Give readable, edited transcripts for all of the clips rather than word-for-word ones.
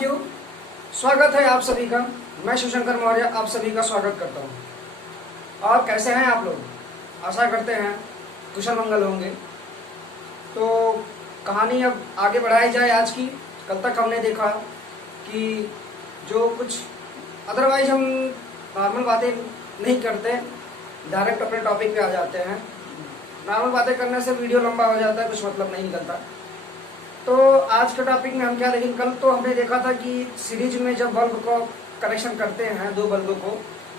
Of you. स्वागत है आप सभी का। मैं शिवशंकर मौर्य आप सभी का स्वागत करता हूँ। और कैसे हैं आप लोग? आशा करते हैं कुशल मंगल होंगे। तो कहानी अब आगे बढ़ाई जाए आज की। कल तक हमने देखा कि जो कुछ अदरवाइज हम नॉर्मल बातें नहीं करते, डायरेक्ट अपने टॉपिक पे आ जाते हैं। नॉर्मल बातें करने से वीडियो लंबा हो जाता है, कुछ मतलब नहीं निकलता। तो आज के टॉपिक में हम क्या देखेंगे? कल तो हमने देखा था कि सीरीज में जब बल्ब को कनेक्शन करते हैं दो बल्बों को,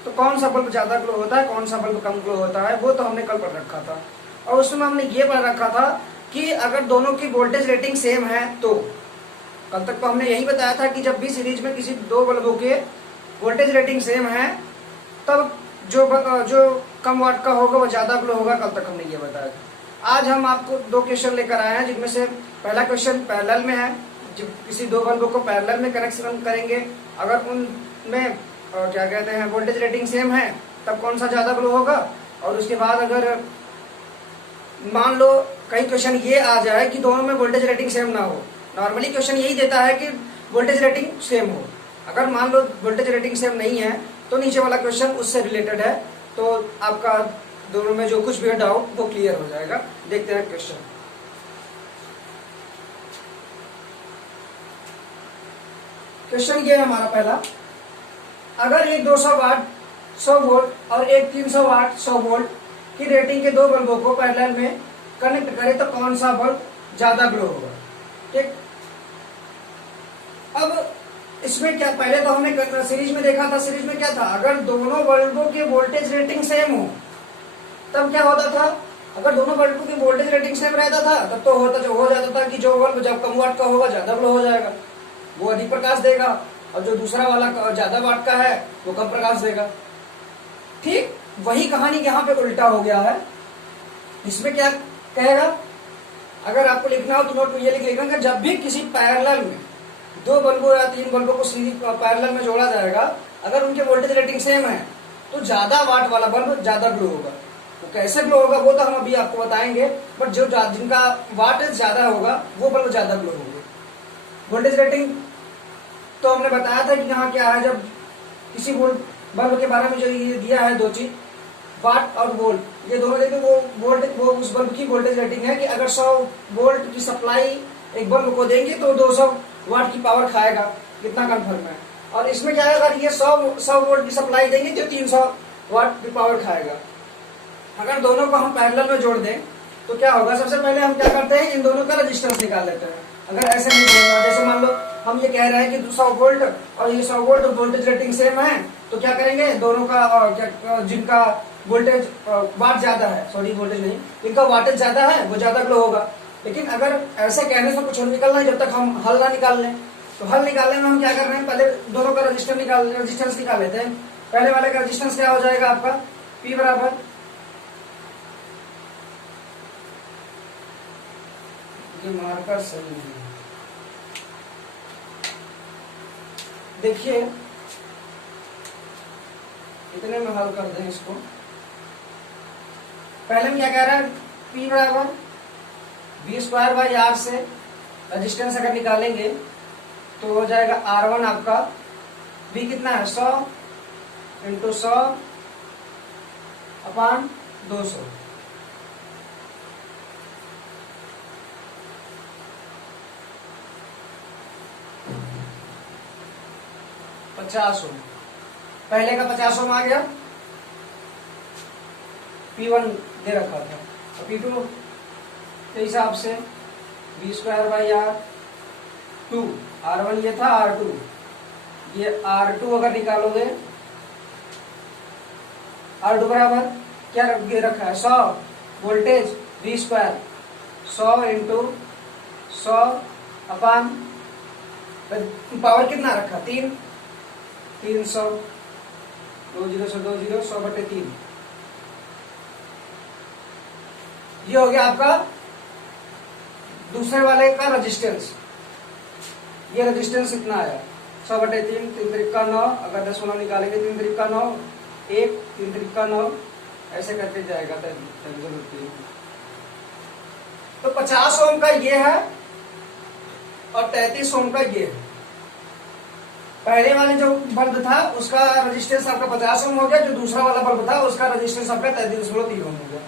तो कौन सा बल्ब ज्यादा ग्लो होता है, कौन सा बल्ब कम ग्लो होता है, वो तो हमने कल पढ़ रखा था। और उसमें हमने ये पढ़ रखा था कि अगर दोनों की वोल्टेज रेटिंग सेम है तो, कल तक तो हमने यही बताया था कि जब भी सीरीज में किसी दो बल्बों के वोल्टेज रेटिंग सेम है तब जो कम वाट का होगा वो ज्यादा ग्लो होगा। कल तक हमने ये बताया था। आज हम आपको दो क्वेश्चन लेकर आए हैं, जिनमें से पहला क्वेश्चन पैरेलल में है। जब किसी दो बल्बों को पैरेलल में कनेक्शन करेंगे, अगर उनमें क्या कहते हैं वोल्टेज रेटिंग सेम है तब कौन सा ज्यादा ग्लो होगा। और उसके बाद अगर मान लो कई क्वेश्चन ये आ जाए कि दोनों में वोल्टेज रेटिंग सेम ना हो। नॉर्मली क्वेश्चन यही देता है कि वोल्टेज रेटिंग सेम हो। अगर मान लो वोल्टेज रेटिंग सेम नहीं है तो नीचे वाला क्वेश्चन उससे रिलेटेड है, तो आपका दोनों में जो कुछ भी डाउट वो क्लियर हो जाएगा। देखते हैं क्वेश्चन। क्वेश्चन ये है हमारा पहला। अगर एक 200 वाट 100 वोल्ट और एक 300 वाट 100 वोल्ट की रेटिंग के दो बल्बों को पैरेलल में कनेक्ट करें तो कौन सा बल्ब ज्यादा ग्लो होगा? ठीक। अब इसमें क्या, पहले तो हमने सीरीज में देखा था। सीरीज में क्या था? अगर दोनों बल्बों के वोल्टेज रेटिंग सेम हो तब क्या होता था? अगर दोनों बल्बों की वोल्टेज रेटिंग सेम रहता था तब तो हो जाता था कि जो बल्ब जब कम वाट का होगा ज्यादा ग्लो हो जाएगा, वो अधिक प्रकाश देगा, और जो दूसरा वाला ज्यादा वाट का है वो कम प्रकाश देगा। ठीक वही कहानी यहाँ पे उल्टा हो गया है। इसमें क्या कहेगा? अगर आपको लिखना हो तो नोट में ये लिख लेगा कि जब भी किसी पैरेलल में दो बल्बों या तीन बल्बों को सीरीज पैरेलल में जोड़ा जाएगा, अगर उनके वोल्टेज रेटिंग सेम है तो ज्यादा वाट वाला बल्ब ज्यादा ग्लो होगा। तो कैसे ग्लो होगा वो तो हम अभी आपको बताएंगे, बट जो जिनका वाटेज ज्यादा होगा वो बल्ब ज्यादा ग्लो होंगे। वोल्टेज रेटिंग तो हमने बताया था कि यहाँ क्या है, जब किसी बल्ब के बारे में जो ये दिया है दो चीज, वाट और वोल्ट, ये दोनों देखिए वो उस बल्ब की वोल्टेज रेटिंग है कि अगर 100 वोल्ट की सप्लाई एक बल्ब को देंगे तो 200 वाट की पावर खाएगा। कितना कंफर्म है? और इसमें क्या है, अगर ये 100 वोल्ट की सप्लाई देंगे तो 300 वाट की पावर खाएगा। अगर दोनों को हम पैरेलल में जोड़ दें तो क्या होगा? सबसे पहले हम क्या करते हैं, इन दोनों का रेजिस्टेंस निकाल लेते हैं। अगर ऐसे नहीं जोड़ना, जैसे मान लो हम ये कह रहे हैं कि 100 वोल्ट और ये 100 वोल्ट वोल्टेज रेटिंग सेम है, तो क्या करेंगे, दोनों का जिनका वोल्टेज वाट ज्यादा है, सॉरी वोल्टेज नहीं, जिनका वाटेज ज्यादा है वो ज्यादा ग्लो होगा। लेकिन अगर ऐसे कहने से कुछ और निकलना है, जब तक हम हल ना निकाल लें, तो हल निकालने में हम क्या कर रहे हैं, पहले दोनों का रेजिस्टेंस निकाल लेते हैं। पहले वाले का रेजिस्टेंस क्या हो जाएगा आपका? P बराबर, ये मार्कर सही है, देखिए इतने में हल कर दें इसको। पहले हम क्या कह रहे हैं, P बराबर V²/R से रेजिस्टेंस अगर निकालेंगे तो हो जाएगा R1 आपका, V कितना है 100 × 100/200। $50 पहले का 50 आ गया। P1 दे रखा था, और P2 के हिसाब से V²/R2, R1 ये था, R2 ये R2 अगर निकालोगे, R2 बराबर क्या दे रखा है 100 वोल्टेज V², 100 × 100 पावर कितना रखा 300, 20 से 20 100/3। ये हो गया आपका दूसरे वाले का रेजिस्टेंस। ये रेजिस्टेंस इतना आया 100/3, 3 त्रिका 9, अगर 10 निकालेंगे 3 त्रिका 9, 1 3 त्रिका 9, ऐसे करके जाएगा। तो 50 ओम का ये है और 33 ओम का ये है। पहले वाले जो बल्ब था उसका रेजिस्टेंस आपका 50 ओम हो गया, जो दूसरा वाला बल्ब था उसका रेजिस्टेंस आपका 33.3 ओम हो गया।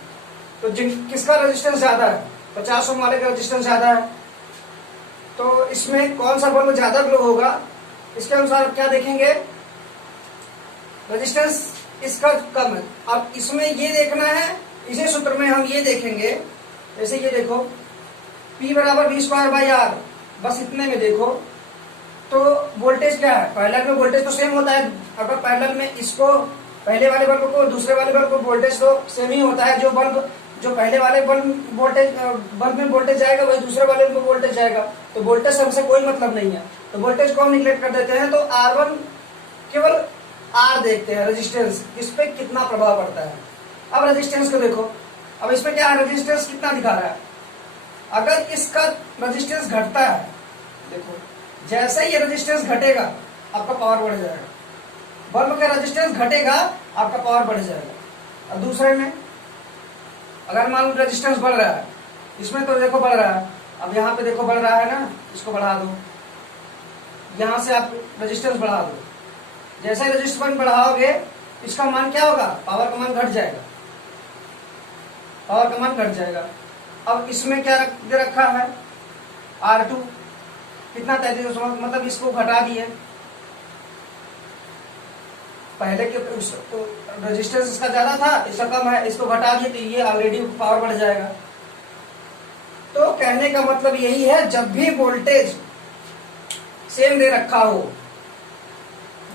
तो किसका रेजिस्टेंस ज्यादा है? 50 ओम वाले का रेजिस्टेंस ज्यादा है। तो इसमें कौन सा बल्ब ज्यादा ग्लो होगा, इसके अनुसार क्या देखेंगे, रेजिस्टेंस इसका कम है। अब इसमें ये देखना है, इसी सूत्र में हम ये देखेंगे, जैसे ये देखो P बराबर V²/R, बस इतने में देखो तो वोल्टेज क्या है, पैरेलल में वोल्टेज तो सेम होता है। अगर पैरेलल में इसको पहले वाले बल्ब को दूसरे वाले बल्ब को वोल्टेज तो सेम ही होता है। जो पहले वाले बल्ब में वोल्टेज जाएगा वही दूसरे वाले में वोल्टेज जाएगा। तो वोल्टेज से हमसे कोई मतलब नहीं है, तो वोल्टेज को हम निगलेक्ट कर देते हैं। तो R1 केवल R देखते हैं, रेजिस्टेंस इस पे कितना प्रभाव पड़ता है। अब रेजिस्टेंस को देखो, अब इसमें क्या है, रेजिस्टेंस कितना दिखा रहा है। अगर इसका रेजिस्टेंस घटता है, देखो जैसे ही रेजिस्टेंस घटेगा आपका पावर बढ़ जाएगा, बल्ब का रेजिस्टेंस घटेगा आपका पावर बढ़ जाएगा। और दूसरे में अगर मान लो रेजिस्टेंस बढ़ रहा है, इसमें तो देखो बढ़ रहा है, अब यहाँ पे देखो बढ़ रहा है ना, इसको बढ़ा दो, यहां से आप रेजिस्टेंस बढ़ा दो। जैसे रेजिस्टेंस बढ़ाओगे इसका मान क्या होगा, पावर का मान घट जाएगा, पावर का मान घट जाएगा। अब इसमें क्या दे रखा है, R2 कितना 33, मतलब इसको घटा दिए, पहले के रेजिस्टेंस इसका ज्यादा था, इसका कम है, इसको घटा दिए तो ये ऑलरेडी पावर बढ़ जाएगा। तो कहने का मतलब यही है, जब भी वोल्टेज सेम दे रखा हो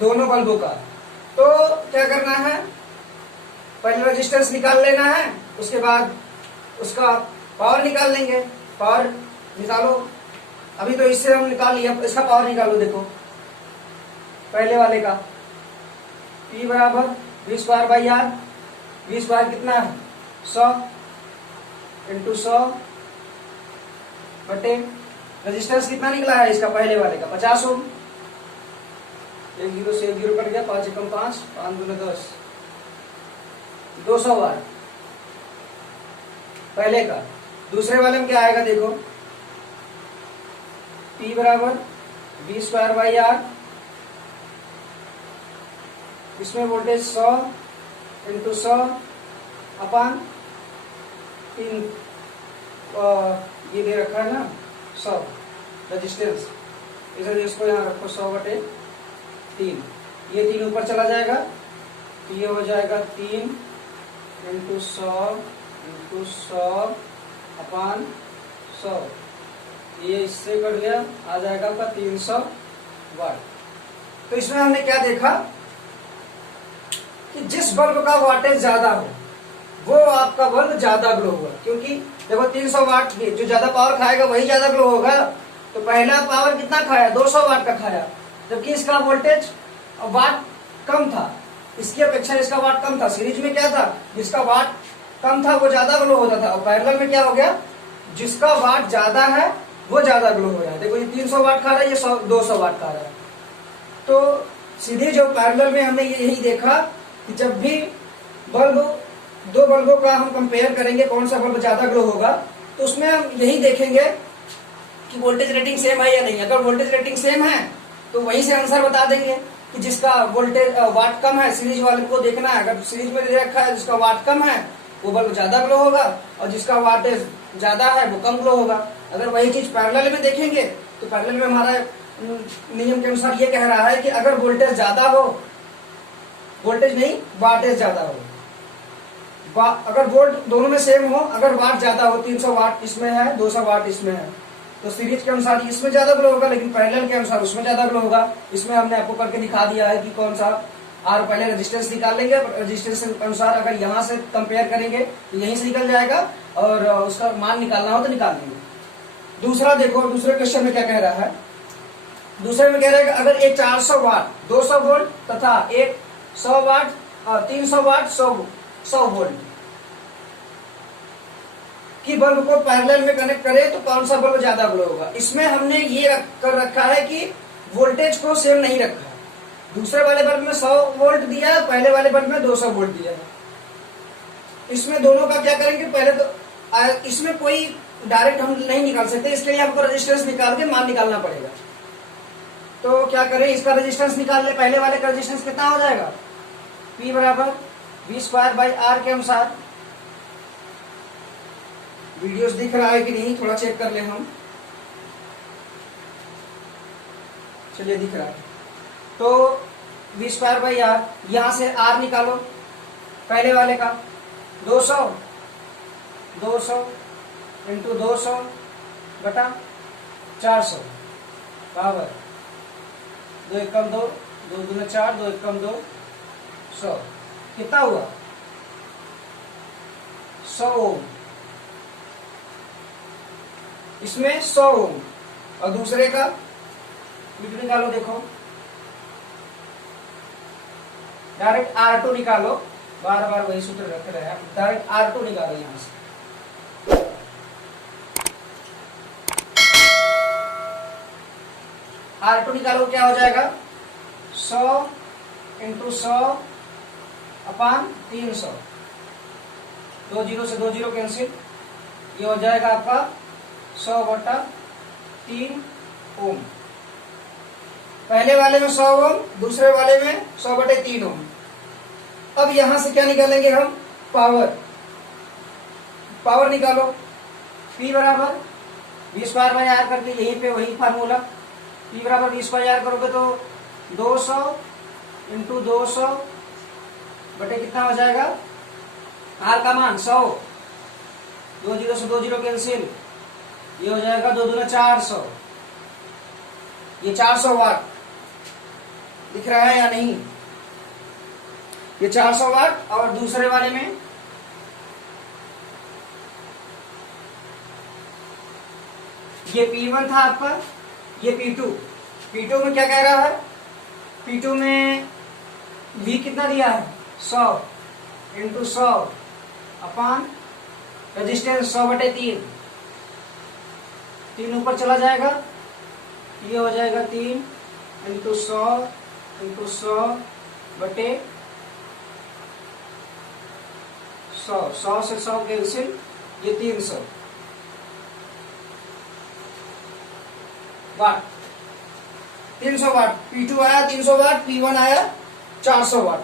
दोनों बल्बों का, तो क्या करना है, पहले रेजिस्टेंस निकाल लेना है, उसके बाद उसका पावर निकाल लेंगे। पावर निकालो, अभी तो इससे हम निकाल लिया, इसका पावर निकालो। देखो पहले वाले का P बराबर V²/R, V² कितना है 100 इंटू 100 बटे रेजिस्टेंस कितना निकला है इसका, पहले वाले का 50 ओम। 1 0 से 1 0 कट गया, 5 एकम 5, 5 दूनी 10, 200 वाट पहले का। दूसरे वाले में क्या आएगा, देखो P बराबर V²/R, इसमें वोल्टेज 100 इंटू 100 अपान 3, ये दे रखा है ना 100 रेजिस्टेंस, इसलिए इसको यहाँ रखो 100 बटे 3, ये 3 ऊपर चला जाएगा तो ये हो जाएगा 3 इंटू 100 अपान 100, ये इससे कट गया, आ जाएगा आपका 300 वाट। तो इसमें हमने क्या देखा कि जिस बल्ब का वाटेज ज्यादा हो वो आपका बल्ब ज्यादा ग्लो होगा, क्योंकि देखो 300 वाट जो ज्यादा पावर खाएगा वही ज्यादा ग्लो होगा। तो पहला पावर कितना खाया, 200 वाट का खाया, जबकि इसका वोल्टेज वाट कम था, इसकी अपेक्षा इसका वाट कम था। सीरीज में क्या था, जिसका वाट कम था वो ज्यादा ग्लो होता था, और पैरेलल में क्या हो गया, जिसका वाट ज्यादा है वो ज्यादा ग्लो हो रहा है। देखो ये 300 वाट खा रहा है, ये 200 वाट खा रहा है। तो सीधे जो पैरेलल में हमने यही देखा कि जब भी दो बल्बों का हम कंपेयर करेंगे कौन सा बल्ब ज्यादा ग्लो होगा, तो उसमें हम यही देखेंगे कि वोल्टेज रेटिंग सेम है या नहीं। अगर वोल्टेज रेटिंग सेम है तो वहीं से आंसर बता देंगे कि जिसका वोल्टेज वाट कम है, सीरीज वाले को देखना है, अगर सीरीज में दे रखा है जिसका वाट कम है वो बल्ब ज्यादा ग्लो होगा, और जिसका वाटेज ज्यादा है वो कम ग्लो होगा। अगर वही चीज पैरेलल में देखेंगे तो पैरेलल में हमारा नियम के अनुसार ये कह रहा है कि अगर वोल्टेज ज्यादा हो, वोल्टेज नहीं वाटेज ज्यादा हो, अगर वोल्ट दोनों में सेम हो, अगर वाट ज्यादा हो, 300 वाट इसमें है 200 वाट इसमें है, तो सीरीज के अनुसार इसमें ज्यादा ग्लो होगा, लेकिन पैरेलल के अनुसार उसमें ज्यादा ग्लो होगा। इसमें हमने आपको करके दिखा दिया है कि कौन सा आर, पहले रेजिस्टेंस निकाल लेंगे, रेजिस्टेंस के अनुसार अगर यहाँ से कंपेयर करेंगे तो यहीं से निकल जाएगा, और उसका मान निकालना हो तो निकाल लेंगे। दूसरा देखो, दूसरे क्वेश्चन में क्या कह रहा है, दूसरे में कह रहा है कि अगर एक 400 वाट 200 वोल्ट तथा एक 100 वाट 300 वाट 100 वोल्ट की बल्ब को पैरेलल में कनेक्ट करे तो कौन सा बल्ब ज्यादा ग्लो होगा। इसमें हमने ये कर रखा है कि वोल्टेज को सेम नहीं रखा है। दूसरे वाले बल्ब में 100 वोल्ट दिया है, पहले वाले बल्ब में 200 वोल्ट दिया है। इसमें दोनों का क्या करेंगे, पहले तो इसमें कोई डायरेक्ट हम नहीं निकाल सकते, इसके लिए हमको रेजिस्टेंस निकाल के मान निकालना पड़ेगा। तो क्या करें, इसका रेजिस्टेंस निकाल ले। पहले वाले का रेजिस्टेंस कितना हो जाएगा, P बराबर V²/R के अनुसार। वीडियोस दिख रहा है कि नहीं, थोड़ा चेक कर ले हम। चलिए दिख रहा है। तो V²/R, यहां से R निकालो पहले वाले का, 200 इंटू 200 बटा 400 पावर 2 एकम 2, 2 दूना 4, 2 एकम 2, 100। कितना हुआ, 100 ओम। इसमें 100 ओम और दूसरे का V2 निकालो। देखो डायरेक्ट R2 निकालो, बार बार वही सूत्र रख रहे हैं, डायरेक्ट R2 निकालो यहां से। R2 निकालो, क्या हो जाएगा, 100 इंटू 100 अपान 300, 2 जीरो से 2 जीरो कैंसिल, ये हो जाएगा आपका 100 बटा 3 ओम। पहले वाले में 100 ओम, दूसरे वाले में 100 बटे 3 ओम। अब यहां से क्या निकालेंगे हम, पावर निकालो। P बराबर V²/R करके यहीं पे वही फार्मूला, P बराबर V²/R करोगे तो 200 इंटू 200 बटे कितना हो जाएगा, R का मान 100, 2 जीरो से 2 जीरो कैंसिल, ये हो जाएगा 2 दूना 400, ये 400 वाट दिख रहा है या नहीं, ये 400 वाट। और दूसरे वाले में ये P1 था आपका, ये P2 में क्या कह रहा है, P2 में V कितना दिया है, 100 इंटू 100 अपान रेजिस्टेंस 100 बटे 3, 3 ऊपर चला जाएगा, ये हो जाएगा 3 इंटू 100 बटे 100 से 100 कैंसिल, ये 300 वाट। 300 वाट P2 आया, 300 वाट P1 आया 400 वाट।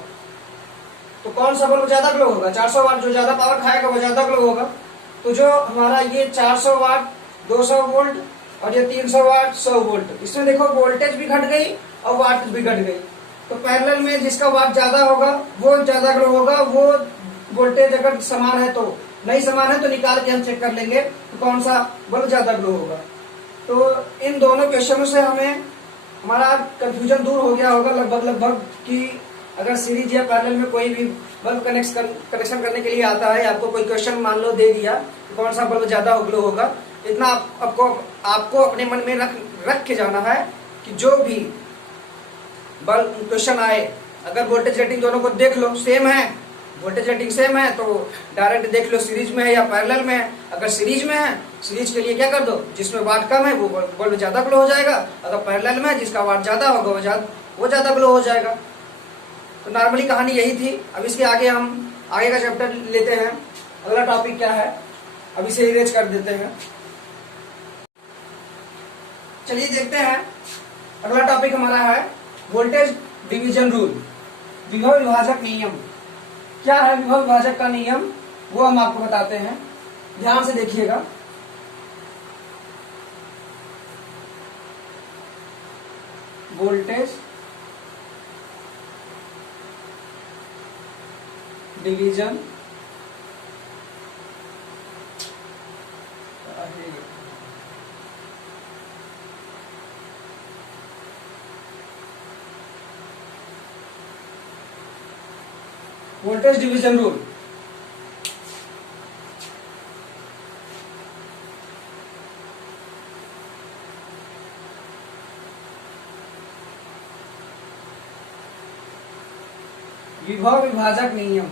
तो कौन सा बल्ब ज्यादा ग्लो होगा, 400 वाट जो ज्यादा पावर खाएगा वो ज्यादा ग्लो होगा। तो जो हमारा ये 400 वाट 200 वोल्ट और ये 300 वाट 100 वोल्ट, इसमें देखो वोल्टेज भी घट गई और वाट भी घट गई। तो पैरेलल में जिसका वाट ज्यादा होगा वो ज्यादा ग्लो होगा। वो वोल्टेज अगर समान है, तो नहीं समान है तो निकाल के हम चेक कर लेंगे तो कौन सा बल्ब ज्यादा ग्लो होगा। तो इन दोनों क्वेश्चनों से हमें हमारा कंफ्यूजन दूर हो गया होगा लगभग कि अगर सीरीज या पैरेलल में कोई भी बल्ब कनेक्शन करने के लिए आता है, आपको कोई क्वेश्चन मान लो दे दिया तो कौन सा बल्ब ज्यादा ग्लो होगा, इतना आपको अपने मन में रख के जाना है कि जो भी बल्ब क्वेश्चन आए, अगर वोल्टेज रेटिंग दोनों को देख लो सेम है, वोल्टेज रेटिंग सेम है तो डायरेक्ट देख लो सीरीज में है या पैरेलल में है। अगर सीरीज में है, सीरीज के लिए क्या कर दो, जिसमें वाट कम है वो बल्ब ज्यादा ग्लो हो जाएगा। अगर पैरेलल में है, जिसका वाट ज्यादा होगा वो ज्यादा ग्लो हो जाएगा। तो नॉर्मली कहानी यही थी। अब इसके आगे हम आगे का चैप्टर लेते हैं। अगला टॉपिक क्या है, अब इसे इरेज कर देते हैं। चलिए देखते हैं, अगला टॉपिक हमारा है वोल्टेज डिवीजन रूल, विभव विभाजक नियम। क्या है विभव विभाजक का नियम, वो हम आपको बताते हैं, ध्यान से देखिएगा। Voltage division voltage division rule. विभव विभाजक नियम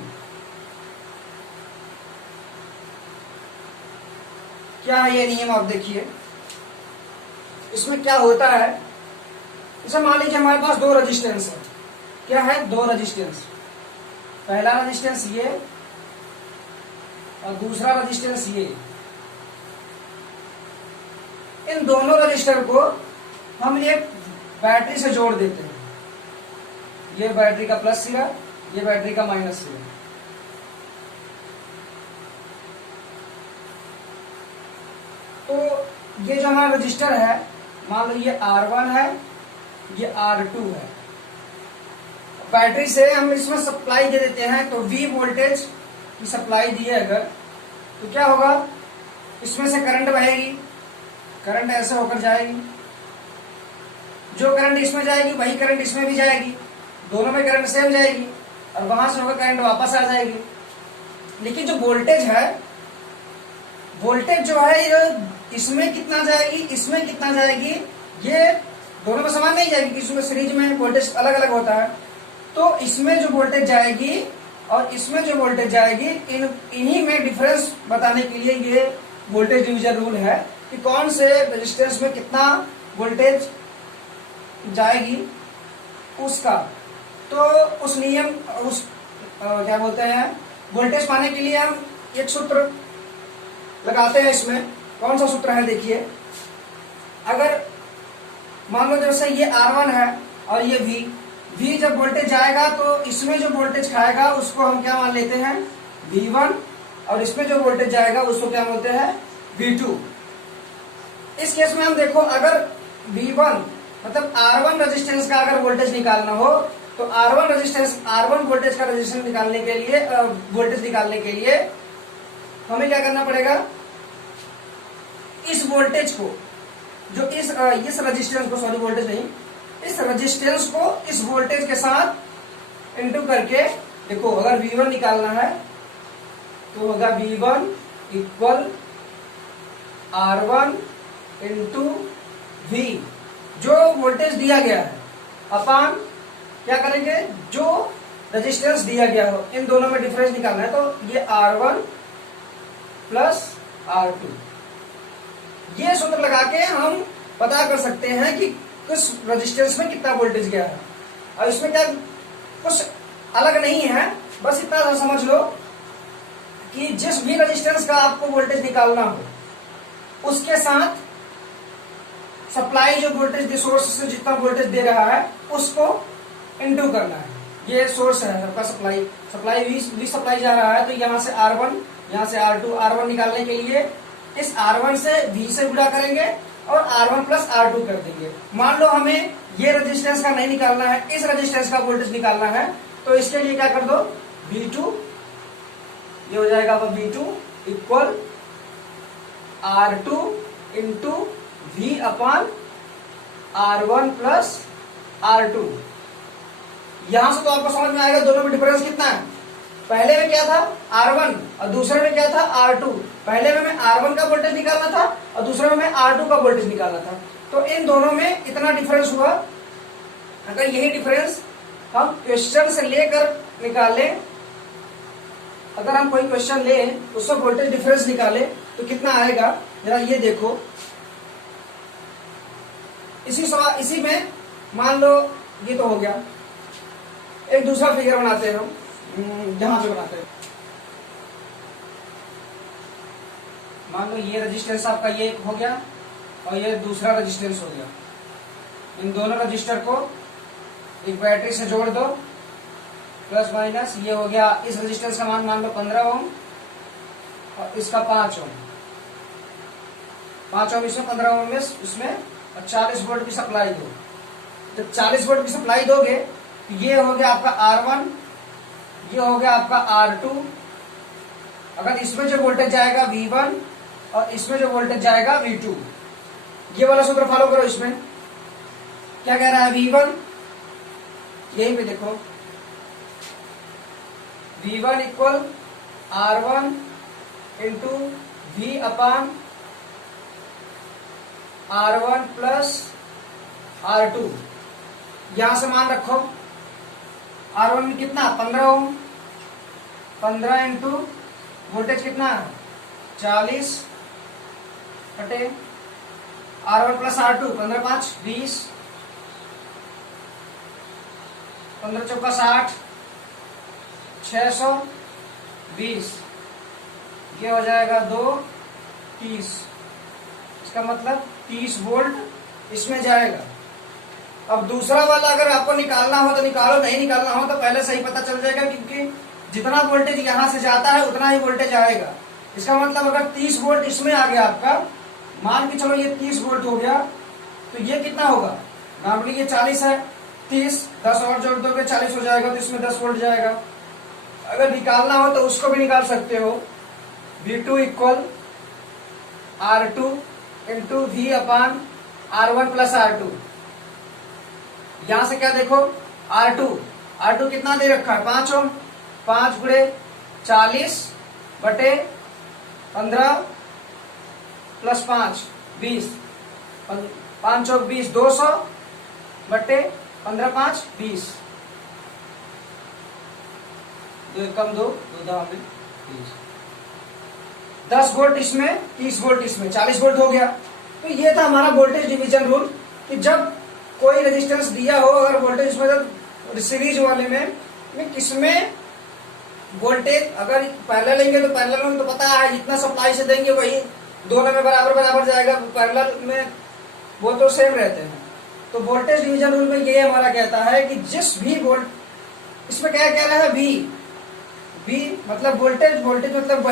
क्या है, ये नियम आप देखिए। इसमें क्या होता है, इसे मान लीजिए हमारे पास दो रेजिस्टेंस है। क्या है, दो रेजिस्टेंस, पहला रेजिस्टेंस ये और दूसरा रेजिस्टेंस ये। इन दोनों रजिस्टर को हम एक बैटरी से जोड़ देते हैं। ये बैटरी का प्लस सिरा, ये बैटरी का माइनस सिरा। तो ये जो हमारा रजिस्टर है, मान लो ये R1 है, ये R2 है। बैटरी से हम इसमें सप्लाई दे देते हैं, तो V वोल्टेज की सप्लाई दी है अगर, तो क्या होगा, इसमें से करंट बहेगी, करंट ऐसे होकर जाएगी, जो करंट इसमें जाएगी वही करंट इसमें भी जाएगी, दोनों में करंट सेम जाएगी, और वहां से होकर करंट वापस आ जाएगी। लेकिन जो वोल्टेज है, वोल्टेज जो है ये इसमें कितना जाएगी, इसमें कितना जाएगी, ये दोनों में समान नहीं जाएगी, इसमें सीरीज में वोल्टेज अलग अलग होता है। तो इसमें जो वोल्टेज जाएगी और इसमें जो वोल्टेज जाएगी, इन्हीं में डिफरेंस बताने के लिए ये वोल्टेज डिवीजन रूल है कि कौन से रेजिस्टेंस में कितना वोल्टेज जाएगी उसका। तो उस नियम, उस क्या बोलते हैं, वोल्टेज पाने के लिए हम एक सूत्र लगाते हैं। इसमें कौन सा सूत्र है, देखिए, अगर मान लो जैसे ये R1 है और ये V जब वोल्टेज जाएगा तो इसमें जो वोल्टेज खाएगा उसको हम क्या मान लेते हैं, V1, और इसमें जो वोल्टेज जाएगा उसको क्या बोलते हैं, V2। इस केस में हम देखो, अगर V1 मतलब R1 रेजिस्टेंस का अगर वोल्टेज निकालना हो तो R1 वोल्टेज का रेजिस्टेंस निकालने के लिए, वोल्टेज निकालने के लिए हमें क्या करना पड़ेगा, इस वोल्टेज को, जो इस रेजिस्टेंस को, सॉरी वोल्टेज नहीं, इस रेजिस्टेंस को इस वोल्टेज के साथ इंटू करके, देखो अगर V1 निकालना है तो होगा V1 equal R1 into V, जो वोल्टेज दिया गया है, अपान क्या करेंगे, जो रेजिस्टेंस दिया गया हो, इन दोनों में डिफरेंस निकालना है। तो ये R1 प्लस R2, ये सूत्र लगा के हम पता कर सकते हैं कि किस रेजिस्टेंस में कितना वोल्टेज गया है। और इसमें क्या कुछ अलग नहीं है, बस इतना समझ लो कि जिस भी रेजिस्टेंस का आपको वोल्टेज निकालना हो उसके साथ सप्लाई, जो वोल्टेज सोर्स से जितना वोल्टेज दे रहा है उसको इनटू करना है। ये सोर्स है आपका सप्लाई V सप्लाई जा रहा है, तो यहाँ से R1, यहाँ से R2, R1 निकालने के लिए इस R1 से V से गुणा करेंगे और R1 प्लस R2 कर देंगे। मान लो हमें ये रेजिस्टेंस का नहीं निकालना है, इस रेजिस्टेंस का वोल्टेज निकालना है, तो इसके लिए क्या कर दो, V2, ये हो जाएगा V2 equal R2 into V अपान R1 प्लस R2। यहां से तो आपको समझ में आएगा दोनों में डिफरेंस कितना है। पहले में क्या था R1 और दूसरे में क्या था R2। पहले में मैं R1 का वोल्टेज निकालना था और दूसरे में मैं R2 का वोल्टेज निकालना था, तो इन दोनों में इतना डिफरेंस हुआ। अगर यही डिफरेंस हम क्वेश्चन से लेकर निकालें, अगर हम कोई क्वेश्चन लें उससे वोल्टेज डिफरेंस निकाले तो कितना आएगा, जरा ये देखो। इसी में मान लो ये तो हो गया, एक दूसरा फिगर बनाते हैं हम, जहां पे बनाते हैं, मान लो ये रेजिस्टेंस आपका ये हो गया और ये दूसरा रेजिस्टेंस हो गया। इन दोनों रजिस्टर को एक बैटरी से जोड़ दो, प्लस माइनस, ये हो गया। इस रेजिस्टेंस का मान लो 15 ओम और इसका 5 ओम, 5 ओम इसमें, 15 ओम में इसमें, और 40 वोल्ट की सप्लाई दो। जब 40 वोल्ट की सप्लाई दोगे तो ये हो गया आपका R1, ये हो गया आपका R2। अगर इसमें जो वोल्टेज जाएगा V1 और इसमें जो वोल्टेज जाएगा V2, ये वाला सूत्र फॉलो करो। इसमें क्या कह रहा है, V1, यहीं पे देखो, V1 equal R1 into V अपान R1 प्लस R2। यहां से मान रखो, R1 में कितना, 15 ओम, 15 इंटू वोल्टेज कितना, 40 बटे R1 प्लस R2, 15 5 20, 15 चौका 60, 620, ये हो जाएगा 2 30। इसका मतलब 30 वोल्ट इसमें जाएगा। अब दूसरा वाला अगर आपको निकालना हो तो निकालो, नहीं निकालना हो तो पहले से ही पता चल जाएगा, क्योंकि जितना वोल्टेज यहां से जाता है उतना ही वोल्टेज आएगा। इसका मतलब अगर 30 वोल्ट इसमें आ गया आपका, मान के चलो ये 30 वोल्ट हो गया, तो ये कितना होगा, नॉर्मली ये 40 है, 30 10 और जोड़ दोगे 40 हो जाएगा, तो इसमें 10 वोल्ट जाएगा। अगर निकालना हो तो उसको भी निकाल सकते हो, V2 equal R2 into V अपान R1 प्लस R2। यहां से क्या देखो, R2 कितना दे रखा है, 5 ओम, 5 गुणे 40 बटे 15 प्लस 5 20, 5 चौक 20, 200 बटे 15 5 20, कम दो 10 वोल्ट इसमें, 30 वोल्ट इसमें, 40 वोल्ट हो गया। तो ये था हमारा वोल्टेज डिवीजन रूल, कि जब कोई रेजिस्टेंस दिया हो, अगर वोल्टेज में सीरीज वाले में किसमें वोल्टेज अगर पैरेलल लेंगे तो पैरेलल में तो पता है जितना सप्लाई से देंगे वही दोनों में बराबर बराबर जाएगा, पैरेलल में वो तो सेम रहते हैं। तो वोल्टेज डिवीजन रूल में ये हमारा कहता है कि जिस भी वोल्ट, इसमें क्या कह रहा है, वी मतलब वोल्टेज मतलब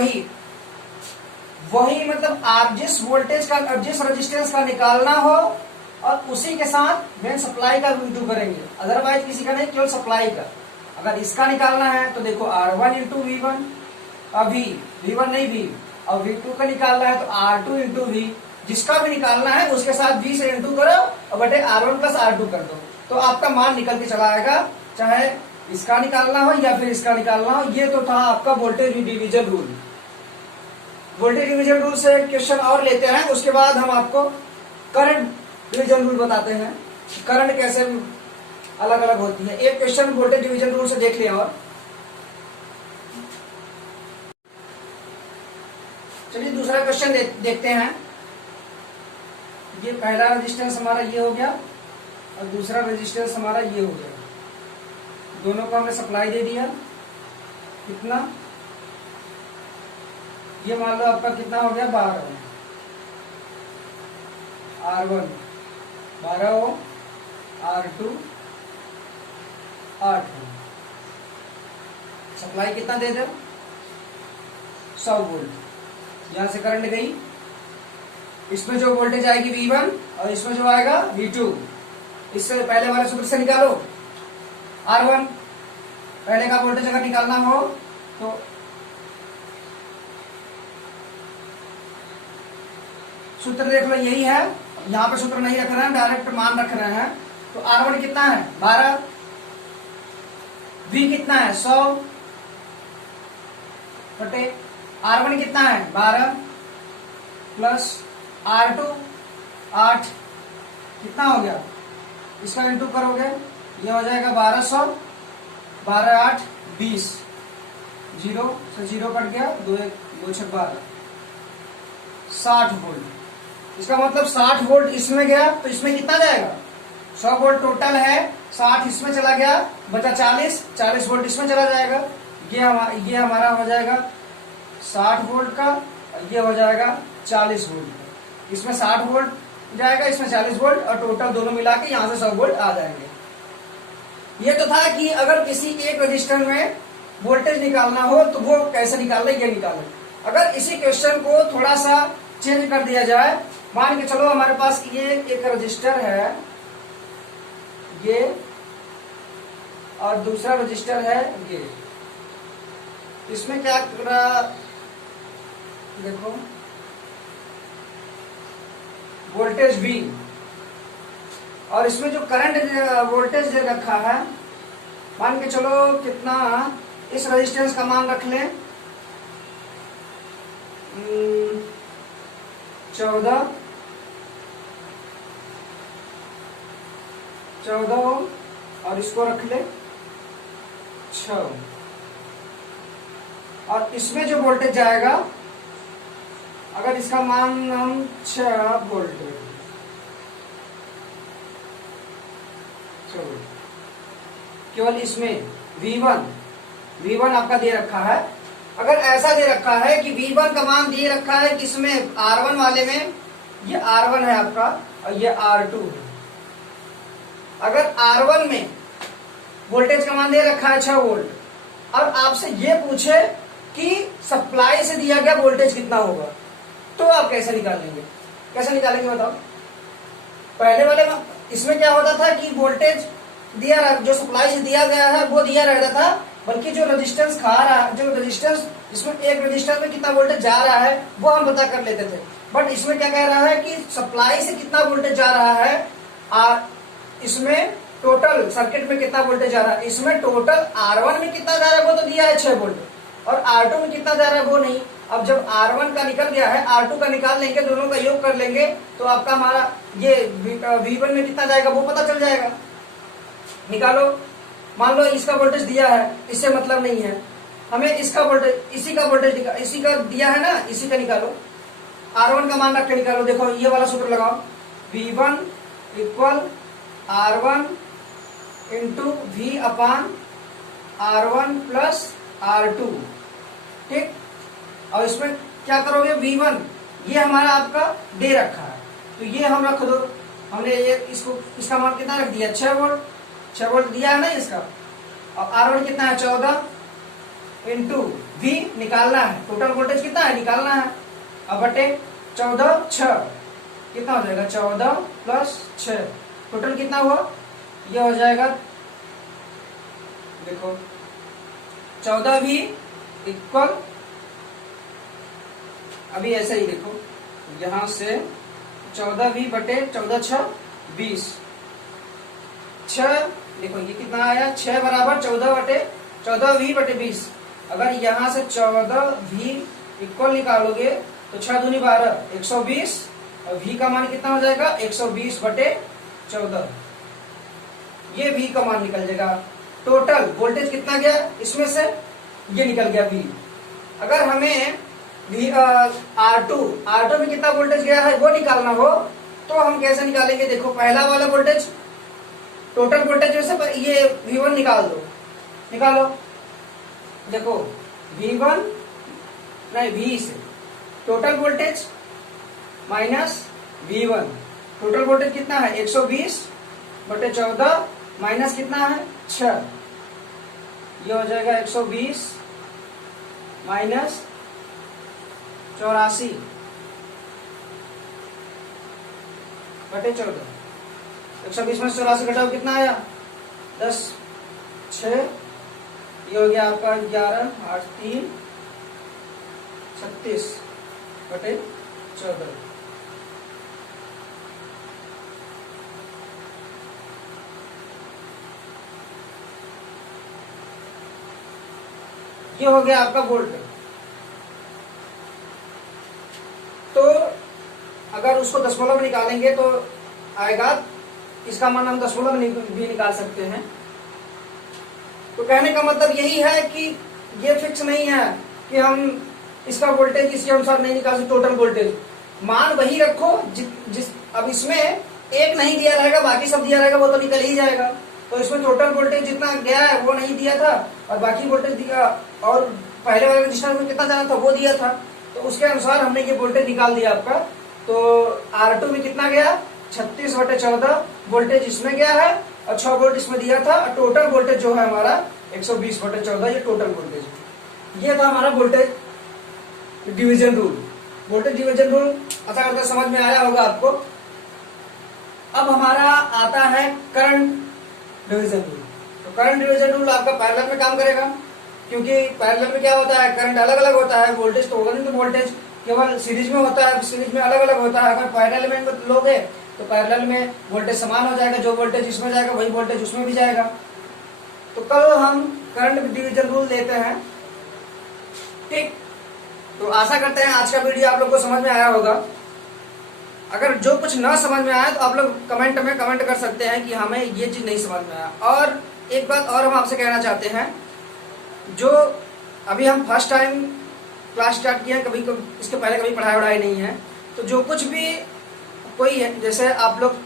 वही मतलब आप जिस वोल्टेज का, जिस रेजिस्टेंस का निकालना हो और उसी के साथ मेन सप्लाई का इंटू करेंगे, अदरवाइज किसी का नहीं, केवल सप्लाई का। अगर इसका निकालना है तो देखो R1 इंटू V1, V1 नहीं V, और V2 का निकालना है तो R2 इंटू V, जिसका भी निकालना है उसके साथ V से इंटू करो और बटे R1 प्लस R2 कर दो, तो आपका मान निकल के चला आएगा, चाहे इसका निकालना हो या फिर इसका निकालना हो। ये तो था आपका voltage division rule. Voltage division rule से क्वेश्चन और लेते हैं, उसके बाद हम आपको करंट डिवीजन रूल बताते हैं, करंट कैसे अलग अलग होती है। एक क्वेश्चन वोल्टेज डिवीजन रूल से देख लिया, और चलिए दूसरा क्वेश्चन देखते हैं। ये पहला रेजिस्टेंस हमारा ये हो गया और दूसरा रेजिस्टेंस हमारा ये हो गया, दोनों को हमने सप्लाई दे दिया। कितना, ये मान लो आपका कितना हो गया, 12 R1 12 ओम, R2 8 ओम। सप्लाई कितना दे दो, 100 वोल्ट। यहां से करंट गई, इसमें जो वोल्टेज आएगी V1 और इसमें जो आएगा V2। इससे पहले वाले सूत्र से निकालो, R1 पहले का वोल्टेज अगर निकालना हो तो सूत्र देख लो, यही है। यहाँ पे सूत्र नहीं रख रहे हैं, डायरेक्ट मान रख रहे हैं। तो R1 कितना है, 12, V कितना है 100 बटे R1 कितना है 12 प्लस R2 8, कितना हो गया, इसका इंटू करोगे ये हो जाएगा 1200, 12 8 20, 0 से 0 कट गया, 2 1 2 6 12, 60 वोल्ट। इसका मतलब 60 वोल्ट इसमें गया तो इसमें कितना जाएगा, 100 वोल्ट टोटल है, 60 इसमें चला गया, बचा 40 वोल्ट इसमें चला जाएगा। ये हमारा हो जाएगा 60 वोल्ट का, और ये हो जाएगा 40 वोल्ट का। इसमें 60 वोल्ट जाएगा, इसमें 40 वोल्ट, और टोटल दोनों मिला के यहाँ से 100 वोल्ट आ जाएंगे। ये तो था कि अगर किसी एक रजिस्टर में वोल्टेज निकालना हो तो वो कैसे निकालना, ये निकालो। अगर इसी क्वेश्चन को थोड़ा सा चेंज कर दिया जाए, मान के चलो हमारे पास ये एक रजिस्टर है ये, और दूसरा रजिस्टर है ये। इसमें क्या करा, देखो वोल्टेज V, और इसमें जो करंट वोल्टेज दे रखा है, मान के चलो कितना, इस रेजिस्टेंस का मान रख लें 14 ओम, और इसको रख ले 6, और इसमें जो वोल्टेज जाएगा, अगर इसका मान हम 6 वोल्ट, चलो केवल इसमें V1 आपका दे रखा है। अगर ऐसा दे रखा है कि V1 का मान दे रखा है कि इसमें R1 वाले में, ये R1 है आपका और ये R2 है, अगर R1 में वोल्टेज का मान दे रखा है 6 वोल्ट और आपसे ये पूछे कि सप्लाई से दिया गया वोल्टेज कितना होगा, तो आप कैसे निकालेंगे? कैसे निकालेंगे बताओ? पहले वाले में इसमें क्या होता था कि वोल्टेज दिया, जो सप्लाई से दिया गया है वो दिया रहता था, बल्कि जो रेजिस्टेंस खा रहा है, जो रेजिस्टेंस इसमें एक रेजिस्टर में कितना वोल्टेज जा रहा है वो हम पता कर लेते थे। बट इसमें क्या कह रहा है कि सप्लाई से कितना वोल्टेज जा रहा है और इसमें टोटल सर्किट में कितना वोल्टेज जा रहा है। इसमें टोटल R1 में कितना जा रहा है वो तो दिया है 6 वोल्ट और R2 में कितना जा रहा है वो नहीं। अब जब R1 का निकल गया है, R2 का निकाल लेंगे, दोनों का योग कर लेंगे तो आपका हमारा ये V1 में कितना जाएगा वो पता चल जाएगा। निकालो। मान लो इसका वोल्टेज दिया है, इससे मतलब नहीं है हमें, इसका वोल्टेज, इसी का वोल्टेज, इसी का दिया है ना, इसी का निकालो। R1 का मान रख के निकालो। देखो ये वाला सूत्र लगाओ, V1 equal R1 into V अपान R1 प्लस R2। ठीक, और इसमें क्या करोगे, V1 ये हमारा आपका दे रखा है तो ये हम रख दो। हमने ये इसको, इसका मान कितना रख दिया, 6 वोल्ट, 6 वोल्ट दिया है ना इसका। और R1 कितना है, 14 इंटू V निकालना है, टोटल वोल्टेज कितना है निकालना है। अब बटे 14 6 कितना हो जाएगा, 14 प्लस 6 टोटल कितना हुआ, ये हो जाएगा, देखो 14 V इक्वल, अभी ऐसे ही देखो यहां से 14 V बटे 14 6 20, 6 देखो ये कितना आया, 6 बराबर 14 बटे 14 V बटे 20। अगर यहां से 14 V इक्वल निकालोगे तो 6 दूनी 12 120 और V का मान कितना हो जाएगा 120 बटे 14, ये V का मान निकल जाएगा। टोटल वोल्टेज कितना गया इसमें से, ये निकल गया V। अगर हमें R2 में कितना वोल्टेज गया है वो निकालना हो तो हम कैसे निकालेंगे, देखो पहला वाला वोल्टेज टोटल वोल्टेज में से ये V1 निकाल दो, निकालो। देखो V1 नहीं, V से total voltage minus V1, total voltage कितना है 120 बटे 14 माइनस कितना है 6, ये हो जाएगा 120 माइनस 84 बटे 14, 120 में 84 घटाओ कितना आया 10 6, ये हो गया आपका 11 8 3 36 बटे 14। ये हो गया आपका वोल्ट। तो अगर उसको दशमलव में निकालेंगे तो आएगा, इसका मान हम दशमलव में भी निकाल सकते हैं। तो कहने का मतलब यही है कि ये फिक्स नहीं है कि हम इसका वोल्टेज इसके अनुसार नहीं निकाल सकते, टोटल वोल्टेज मान वही रखो जिस अब इसमें एक नहीं दिया रहेगा, बाकी सब दिया रहेगा, वो तो निकल ही जाएगा। तो इसमें टोटल वोल्टेज जितना गया है वो नहीं दिया था और बाकी वोल्टेज दिया, और पहले वाले रजिस्टर में कितना जाना था वो दिया था, तो उसके अनुसार हमने ये वोल्टेज निकाल दिया आपका। तो R2 में कितना गया 36 बटे 14 वोल्टेज इसमें गया है और 6 वोल्ट इसमें दिया था, और टोटल वोल्टेज जो है हमारा 120 बटे 14, ये टोटल वोल्टेज। ये था हमारा voltage division rule. Voltage division rule अच्छा करके समझ में आया होगा आपको। अब हमारा आता है करंट डिवीजन रूल। तो करंट डिवीजन रूल आपका पैरेलल में काम करेगा, क्योंकि पैरेलल में क्या होता है, करंट अलग अलग होता है, वोल्टेज तो होगा नहीं, तो वोल्टेज केवल सीरीज में होता है, सीरीज में अलग अलग होता है। अगर पैरेलल में लोगे तो पैरेलल में वोल्टेज समान हो जाएगा, जो वोल्टेज इसमें जाएगा वही वोल्टेज उसमें भी जाएगा। तो कल हम करंट डिवीजन रूल लेते हैं, ठीक। तो आशा करते हैं आज का वीडियो आप लोग को समझ में आया होगा। अगर जो कुछ ना समझ में आया तो आप लोग कमेंट में कमेंट कर सकते हैं कि हमें ये चीज नहीं समझ में आया। और एक बात और हम आपसे कहना चाहते हैं, जो अभी हम फर्स्ट टाइम क्लास स्टार्ट किया, कभी इसके पहले कभी पढ़ाई वढ़ाई नहीं है, तो जो कुछ भी कोई है, जैसे आप लोग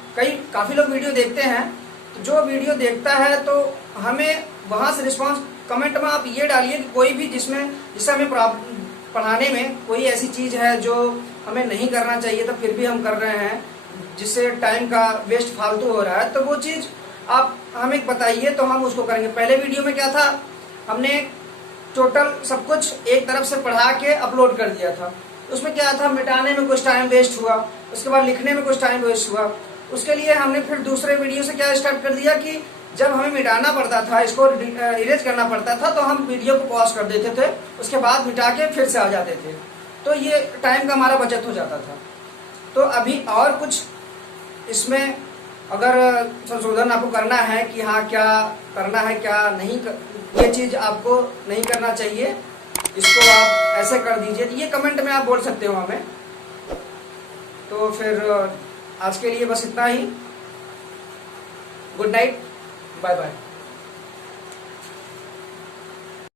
काफी लोग वीडियो देखते हैं, तो जो वीडियो देखता है तो हमें वहां से रिस्पांस कमेंट में आप ये डालिए कि कोई भी जिससे हमें पढ़ाने में कोई ऐसी चीज है जो हमें नहीं करना चाहिए तो फिर भी हम कर रहे हैं, जिससे टाइम का वेस्ट फालतू हो रहा है, तो वो चीज आप हमें बताइए तो हम उसको करेंगे। पहले वीडियो में क्या था, हमने टोटल सब कुछ एक तरफ से पढ़ा के अपलोड कर दिया था। उसमें क्या था, मिटाने में कुछ टाइम वेस्ट हुआ, उसके बाद लिखने में कुछ टाइम वेस्ट हुआ। उसके लिए हमने फिर दूसरे वीडियो से क्या स्टार्ट कर दिया कि जब हमें मिटाना पड़ता था, इसको इरेज करना पड़ता था, तो हम वीडियो को पॉज कर देते थे, उसके बाद मिटा के फिर से आ जाते थे, तो ये टाइम का हमारा बचत हो जाता था। तो अभी और कुछ इसमें अगर संशोधन आपको करना है कि हाँ क्या करना है क्या नहीं ये चीज़ आपको नहीं करना चाहिए, इसको आप ऐसे कर दीजिए, ये कमेंट में आप बोल सकते हो हमें। तो फिर आज के लिए बस इतना ही। Good night, bye bye.